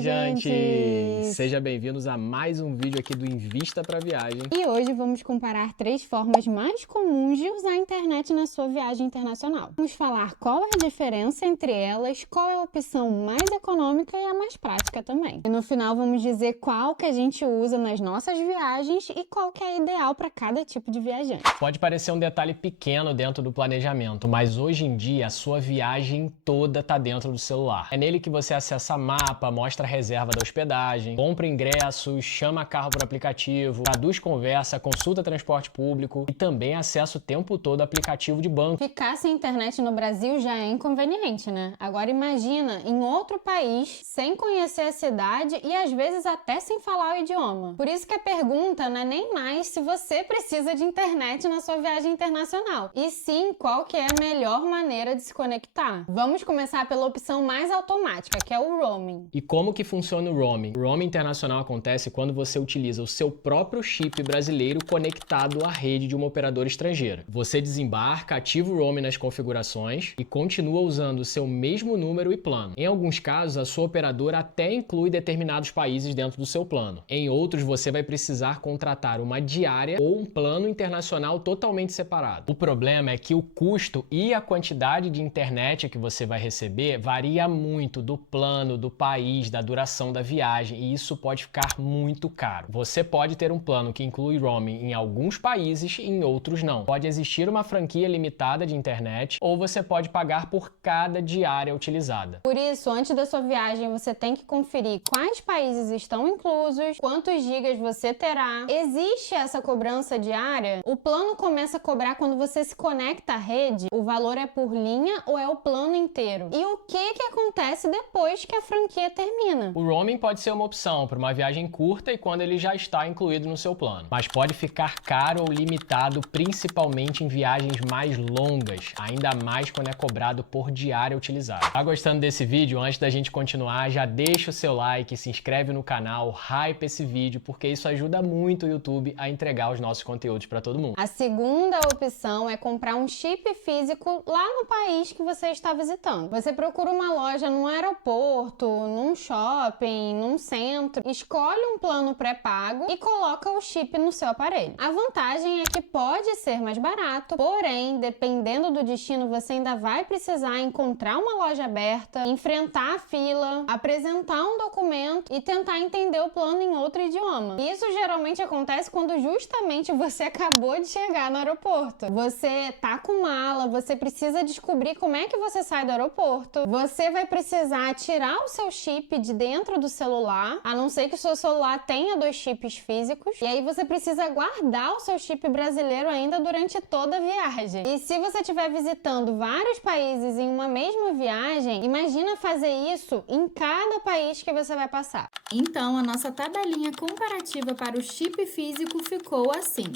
viajantes! Sejam bem-vindos a mais um vídeo aqui do Invista para Viagem. E hoje vamos comparar 3 formas mais comuns de usar a internet na sua viagem internacional. Vamos falar qual é a diferença entre elas, qual é a opção mais econômica e a mais prática também. E no final vamos dizer qual que a gente usa nas nossas viagens e qual que é ideal para cada tipo de viajante. Pode parecer um detalhe pequeno dentro do planejamento, mas hoje em dia a sua viagem toda está dentro do celular. É nele que você acessa mapa, mostra a reserva da hospedagem, compra ingressos, chama carro por aplicativo, traduz conversa, consulta transporte público e também acessa o tempo todo aplicativo de banco. Ficar sem internet no Brasil já é inconveniente, né? Agora imagina em outro país, sem conhecer a cidade e às vezes até sem falar o idioma. Por isso que a pergunta não é nem mais se você precisa de internet na sua viagem internacional, e sim qual que é a melhor maneira de se conectar. Vamos começar pela opção mais automática, que é o roaming. E como que funciona o roaming? O roaming internacional acontece quando você utiliza o seu próprio chip brasileiro conectado à rede de uma operadora estrangeira. Você desembarca, ativa o roaming nas configurações e continua usando o seu mesmo número e plano. Em alguns casos, a sua operadora até inclui determinados países dentro do seu plano. Em outros, você vai precisar contratar uma diária ou um plano internacional totalmente separado. O problema é que o custo e a quantidade de internet que você vai receber varia muito do plano, do país, da duração da viagem, e isso pode ficar muito caro. Você pode ter um plano que inclui roaming em alguns países e em outros não. Pode existir uma franquia limitada de internet ou você pode pagar por cada diária utilizada. Por isso, antes da sua viagem, você tem que conferir quais países estão inclusos, quantos gigas você terá. Existe essa cobrança diária? O plano começa a cobrar quando você se conecta à rede? O valor é por linha ou é o plano inteiro? E o que acontece depois que a franquia termina? O roaming pode ser uma opção para uma viagem curta e quando ele já está incluído no seu plano, mas pode ficar caro ou limitado principalmente em viagens mais longas, ainda mais quando é cobrado por diária utilizada. Tá gostando desse vídeo? Antes da gente continuar, já deixa o seu like, se inscreve no canal, hype esse vídeo, porque isso ajuda muito o YouTube a entregar os nossos conteúdos para todo mundo. A segunda opção é comprar um chip físico lá no país que você está visitando. Você procura uma loja num aeroporto, num shopping, num centro, escolhe um plano pré-pago e coloca o chip no seu aparelho. A vantagem é que pode ser mais barato, porém, dependendo do destino, você ainda vai precisar encontrar uma loja aberta, enfrentar a fila, apresentar um documento e tentar entender o plano em outro idioma. Isso geralmente acontece quando justamente você acabou de chegar no aeroporto. Você tá com mala, você precisa descobrir como é que você sai do aeroporto, você vai precisar tirar o seu chip de dentro do celular, a não ser que o seu celular tenha 2 chips físicos, e aí você precisa guardar o seu chip brasileiro ainda durante toda a viagem. E se você estiver visitando vários países em uma mesma viagem, imagina fazer isso em cada país que você vai passar. Então, a nossa tabelinha comparativa para o chip físico ficou assim.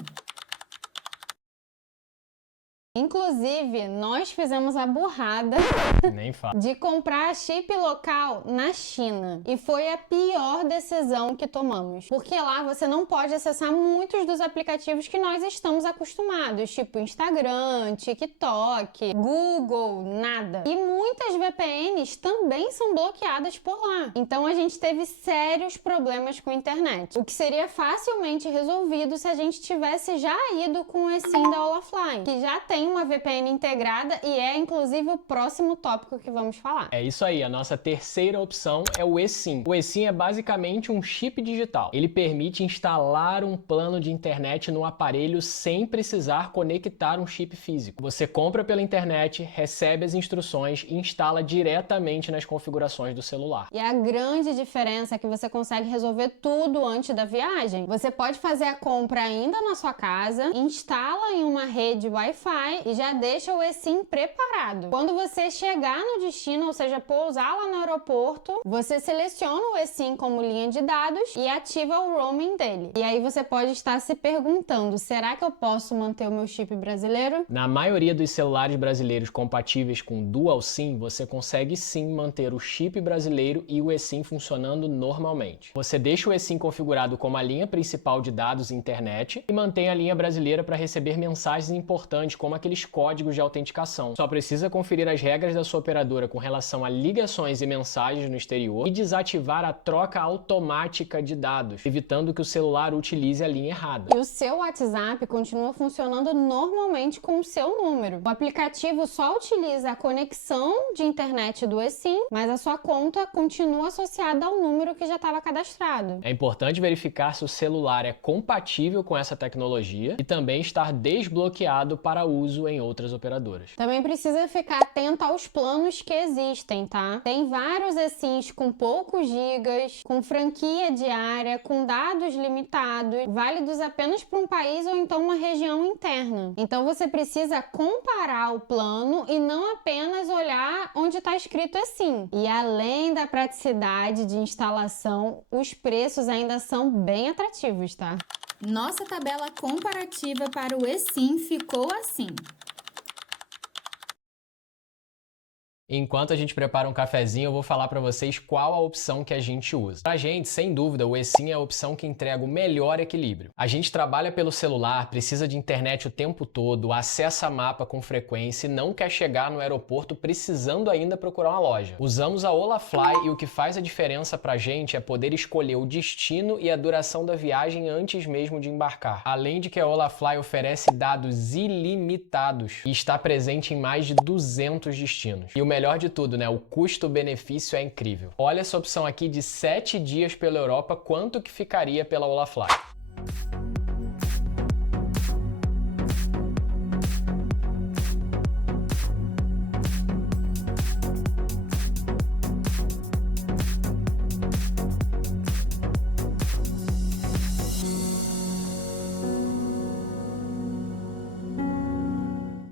Inclusive, nós fizemos a burrada Nem fala. de comprar chip local na China. E foi a pior decisão que tomamos. Porque lá você não pode acessar muitos dos aplicativos que nós estamos acostumados. Tipo Instagram, TikTok, Google, nada. E muitas VPNs também são bloqueadas por lá. Então a gente teve sérios problemas com a internet. O que seria facilmente resolvido se a gente tivesse já ido com o eSIM da Olafly, que já tem uma VPN integrada e é inclusive o próximo tópico que vamos falar. É isso aí, a nossa terceira opção é o eSIM. O eSIM é basicamente um chip digital. Ele permite instalar um plano de internet no aparelho sem precisar conectar um chip físico. Você compra pela internet, recebe as instruções e instala diretamente nas configurações do celular. E a grande diferença é que você consegue resolver tudo antes da viagem. Você pode fazer a compra ainda na sua casa, instala em uma rede Wi-Fi e já deixa o eSIM preparado. Quando você chegar no destino, ou seja, pousar lá no aeroporto, você seleciona o eSIM como linha de dados e ativa o roaming dele. E aí você pode estar se perguntando, será que eu posso manter o meu chip brasileiro? Na maioria dos celulares brasileiros compatíveis com Dual SIM, você consegue sim manter o chip brasileiro e o eSIM funcionando normalmente. Você deixa o eSIM configurado como a linha principal de dados e internet e mantém a linha brasileira para receber mensagens importantes como aqueles códigos de autenticação. Só precisa conferir as regras da sua operadora com relação a ligações e mensagens no exterior e desativar a troca automática de dados, evitando que o celular utilize a linha errada. E o seu WhatsApp continua funcionando normalmente com o seu número. O aplicativo só utiliza a conexão de internet do eSIM, mas a sua conta continua associada ao número que já estava cadastrado. É importante verificar se o celular é compatível com essa tecnologia e também estar desbloqueado para uso em outras operadoras. Também precisa ficar atento aos planos que existem, tá? Tem vários eSIMs com poucos gigas, com franquia diária, com dados limitados, válidos apenas para um país ou então uma região interna. Então você precisa comparar o plano e não apenas olhar onde está escrito eSIM. E além da praticidade de instalação, os preços ainda são bem atrativos, tá? Nossa tabela comparativa para o eSIM ficou assim. Enquanto a gente prepara um cafezinho, eu vou falar para vocês qual a opção que a gente usa. Pra gente, sem dúvida, o eSIM é a opção que entrega o melhor equilíbrio. A gente trabalha pelo celular, precisa de internet o tempo todo, acessa mapa com frequência e não quer chegar no aeroporto precisando ainda procurar uma loja. Usamos a Olafly e o que faz a diferença pra gente é poder escolher o destino e a duração da viagem antes mesmo de embarcar. Além de que a Olafly oferece dados ilimitados e está presente em mais de 200 destinos. E o melhor de tudo, né? O custo-benefício é incrível. Olha essa opção aqui de 7 dias pela Europa, quanto que ficaria pela Olafly?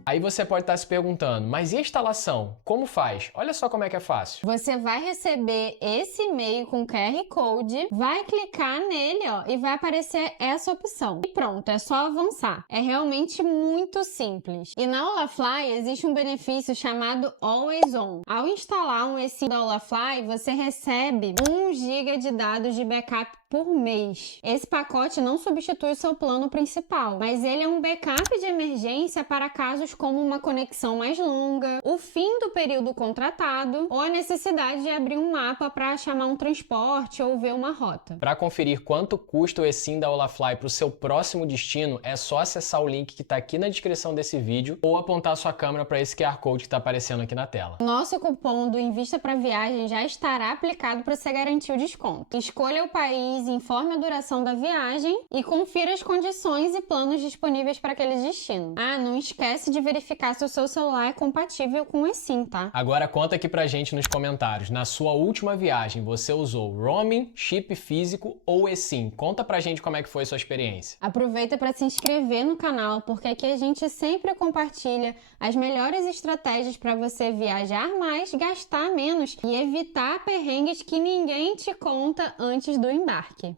Aí você pode estar se perguntando, mas e a instalação? Como faz? Olha só como é que é fácil. Você vai receber esse e-mail com QR Code, vai clicar nele, ó, e vai aparecer essa opção. E pronto, é só avançar. É realmente muito simples. E na Olafly existe um benefício chamado Always On. Ao instalar um eSIM da Olafly, você recebe 1 GB de dados de backup por mês. Esse pacote não substitui o seu plano principal, mas ele é um backup de emergência para casos como uma conexão mais longa, o fim do período contratado ou a necessidade de abrir um mapa para chamar um transporte ou ver uma rota. Para conferir quanto custa o eSIM da Olafly para o seu próximo destino, é só acessar o link que está aqui na descrição desse vídeo ou apontar sua câmera para esse QR Code que está aparecendo aqui na tela. Nosso cupom do Invista para Viagem já estará aplicado para você garantir o desconto. Escolha o país, informe a duração da viagem e confira as condições e planos disponíveis para aquele destino. Ah, não esquece de verificar se o seu celular é compatível com o eSIM, tá? Agora conta aqui pra gente nos comentários, na sua última viagem você usou roaming, chip físico ou eSIM? Conta pra gente como é que foi a sua experiência. Aproveita para se inscrever no canal, porque aqui a gente sempre compartilha as melhores estratégias para você viajar mais, gastar menos e evitar perrengues que ninguém te conta antes do embarque.